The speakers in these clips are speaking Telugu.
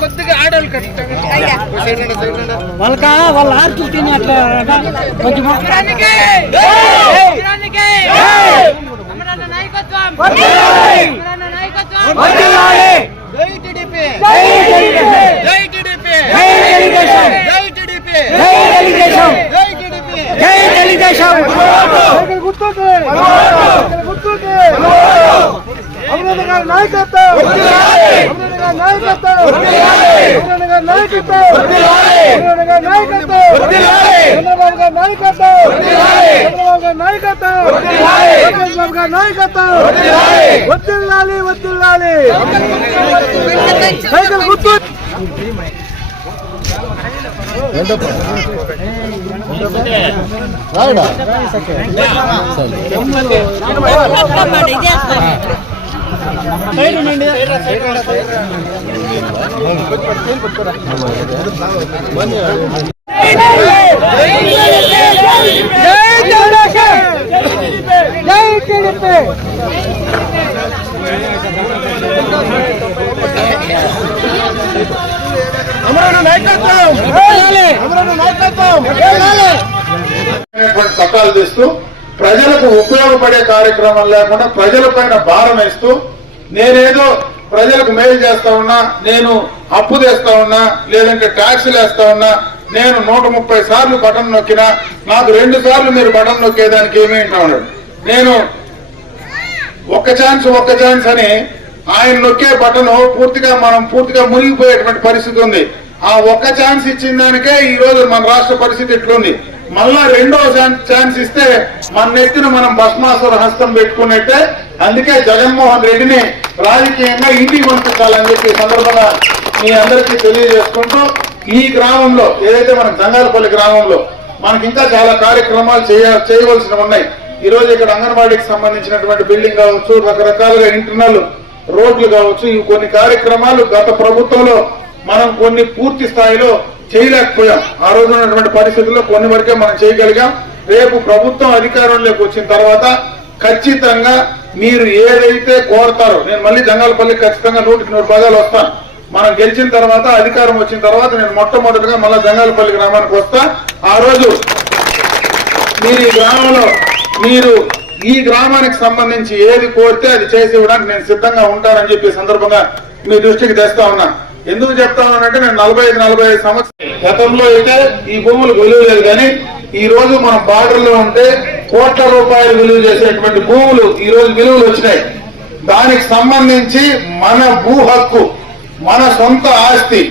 కొద్దిగా ఆడవాళ్ళు వాళ్ళ ఆర్కులు తిని అట్లా చట్టాలు తెస్తూ ప్రజలకు ఉపయోగపడే కార్యక్రమం లేకుండా ప్రజలపైన భారం వేస్తూ నేనేదో ప్రజలకు మేలు చేస్తా ఉన్నా, నేను అప్పు తెస్తా ఉన్నా, లేదంటే ట్యాక్సులు వేస్తా ఉన్నా, నేను 130 సార్లు బటన్ నొక్కినా నాకు 2 సార్లు మీరు బటన్ నొక్కేదానికి ఏమీ ఉన్నాడు. నేను ఒక్క ఛాన్స్ అని ఆయన నొక్కే బటన్ పూర్తిగా మునిగిపోయేటువంటి పరిస్థితి ఉంది. ఆ ఒక్క ఛాన్స్ ఇచ్చిన దానికే ఈ రోజు మన రాష్ట్ర పరిస్థితి ఇట్లుంది. మళ్ళా 2వ ఛాన్స్ ఇస్తే మన నెత్తిన మనం భస్మాసుర హస్తం పెట్టుకున్నట్టే. అందుకే జగన్మోహన్ రెడ్డిని రాజకీయంగా ఇంటికి పంపించాలని చెప్పి సందర్భంగా మీ అందరికీ తెలియజేసుకుంటూ, ఈ గ్రామంలో ఏదైతే మన జంగాలపల్లి గ్రామంలో మనకి ఇంకా చాలా కార్యక్రమాలు చేయవలసినవి ఉన్నాయి. ఈ రోజు ఇక్కడ అంగన్వాడీకి సంబంధించినటువంటి బిల్డింగ్ కావచ్చు, రకరకాలుగా ఇంటర్నల్ రోడ్లు కావచ్చు, ఇవి కొన్ని కార్యక్రమాలు గత ప్రభుత్వంలో మనం కొన్ని పూర్తి స్థాయిలో చేయలేకపోయాం. ఆ రోజు ఉన్నటువంటి పరిస్థితుల్లో కొన్ని వరకే మనం చేయగలిగాం. రేపు ప్రభుత్వం అధికారంలోకి వచ్చిన తర్వాత ఖచ్చితంగా మీరు ఏదైతే కోరతారో, నేను మళ్ళీ జంగాలపల్లి ఖచ్చితంగా 100కి 100 పదాలు వస్తాను. మనం గెలిచిన తర్వాత, అధికారం వచ్చిన తర్వాత నేను మొట్టమొదటిగా మళ్ళీ జంగాలపల్లి గ్రామానికి వస్తా. ఆ రోజు మీరు ఈ గ్రామానికి సంబంధించి ఏది కోరితే అది చేసి ఇవ్వడానికి నేను సిద్ధంగా ఉంటానని చెప్పి సందర్భంగా మీ దృష్టికి తెస్తా ఉన్నా. ఎందుకు చెప్తా ఉన్నానంటే నేను 45 సంవత్సరాలు గతంలో అయితే ఈ భూములకు విలువ లేదు, కానీ ఈ రోజు మనం బార్డర్లో ఉంటే కోట్ల రూపాయలు విలువ చేసేటువంటి భూములు ఈ రోజు విలువలు వచ్చినాయి. దానికి సంబంధించి మన భూ హక్కు, మన సొంత ఆస్తి,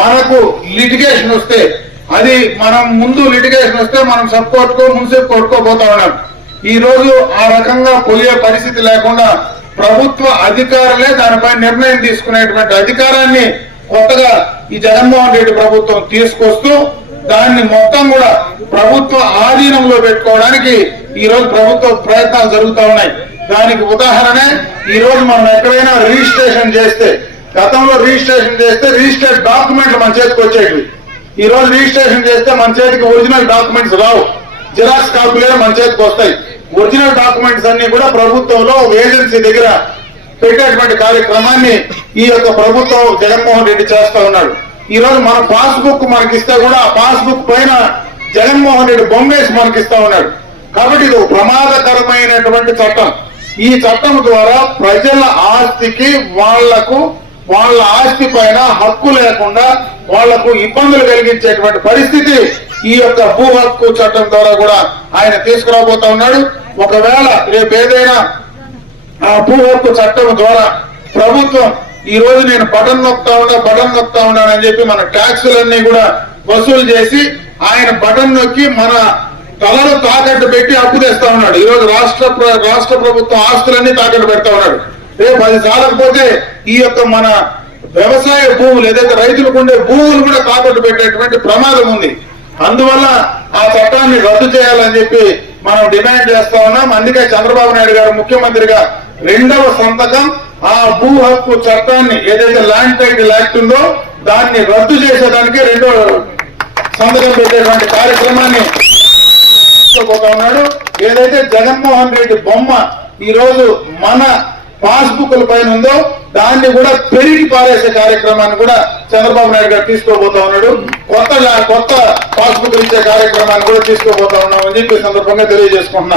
మనకు లిటిగేషన్ వస్తే అది మనం ముందు లిటిగేషన్ వస్తే మనం సబ్ కోర్టుకో మున్సిపల్ కోర్టుకో పోతా ఉన్నాం. ఈ రోజు ఆ రకంగా పోయే పరిస్థితి లేకుండా ప్రభుత్వ అధికారులే దానిపై నిర్ణయం తీసుకునేటువంటి అధికారాన్ని కొత్తగా ఈ జగన్మోహన్ రెడ్డి ప్రభుత్వం తీసుకొస్తూ దాన్ని మొత్తం కూడా ప్రభుత్వ ఆధీనంలో పెట్టుకోవడానికి ఈ రోజు ప్రభుత్వ ప్రయత్నాలు జరుగుతూ ఉన్నాయి. దానికి ఉదాహరణ ఈ రోజు మనం ఎక్కడైనా రిజిస్ట్రేషన్ చేస్తే, గతంలో రిజిస్ట్రేషన్ చేస్తే రిజిస్టర్డ్ డాక్యుమెంట్లు మన చేతికి వచ్చేవి. ఈ రోజు రిజిస్ట్రేషన్ చేస్తే మన చేతికి ఒరిజినల్ డాక్యుమెంట్స్ రావు, జిరాక్స్ కాపీలే మన చేతికి వస్తాయి. ఒరిజినల్ డాక్యుమెంట్స్ అన్ని కూడా ప్రభుత్వంలో ఏజెన్సీ దగ్గర పెట్టేటువంటి కార్యక్రమాన్ని ఈ యొక్క ప్రభుత్వం జగన్మోహన్ రెడ్డి చేస్తా ఉన్నాడు. ఈ రోజు మన పాస్బుక్ మనకిస్తే కూడా ఆ పాస్బుక్ పైన జగన్మోహన్ రెడ్డి బొమ్మేసి మనకిస్తా ఉన్నాడు. కాబట్టి ఇది ప్రమాదకరమైనటువంటి చట్టం. ఈ చట్టం ద్వారా ప్రజల ఆస్తికి వాళ్ళ ఆస్తి పైన హక్కు లేకుండా వాళ్లకు ఇబ్బందులు కలిగించేటువంటి పరిస్థితి ఈ యొక్క భూ హక్కు చట్టం ద్వారా కూడా ఆయన తీసుకురాబోతా ఉన్నాడు. ఒకవేళ రేపు ఏదైనా ఆ భూ హక్కు చట్టం ద్వారా ప్రభుత్వం ఈ రోజు నేను బటన్ నొక్కుతా ఉన్నానని చెప్పి మన ట్యాక్సులన్నీ కూడా వసూలు చేసి ఆయన బటన్ నొక్కి మన తలలు తాకట్టు పెట్టి అప్పు తెస్తా ఉన్నాడు. ఈ రోజు రాష్ట్ర ప్రభుత్వం ఆస్తులన్నీ తాకట్టు పెడతా ఉన్నాడు. రేపు అది చాలకపోతే ఈ యొక్క మన వ్యవసాయ భూములు ఏదైతే రైతులకు ఉండే భూములు కూడా తాకట్టు పెట్టేటువంటి ప్రమాదం ఉంది. అందువల్ల ఆ చట్టాన్ని రద్దు చేయాలని చెప్పి మనం డిమాండ్ చేస్తా ఉన్నాం. అందుకే చంద్రబాబు నాయుడు గారు ముఖ్యమంత్రిగా రెండవ సంతకం ఆ భూ హక్కు చట్టాన్ని ఏదైతే ల్యాండ్ టైటిల్ యాక్ట్ ఉందో దాన్ని రద్దు చేసేదానికి రెండో సంతకం పెట్టేటువంటి కార్యక్రమాన్ని పోతా ఉన్నాడు. ఏదైతే జగన్మోహన్ రెడ్డి బొమ్మ ఈ రోజు మన పాస్బుక్ల పైన ఉందో దాన్ని కూడా పెరిగి పారేసే కార్యక్రమాన్ని కూడా చంద్రబాబు నాయుడు గారు తీసుకోబోతా ఉన్నాడు. కొత్త పాస్బుక్లు ఇచ్చే కార్యక్రమాన్ని కూడా తీసుకోబోతా ఉన్నాం అని చెప్పి సందర్భంగా తెలియజేసుకుంటున్నా.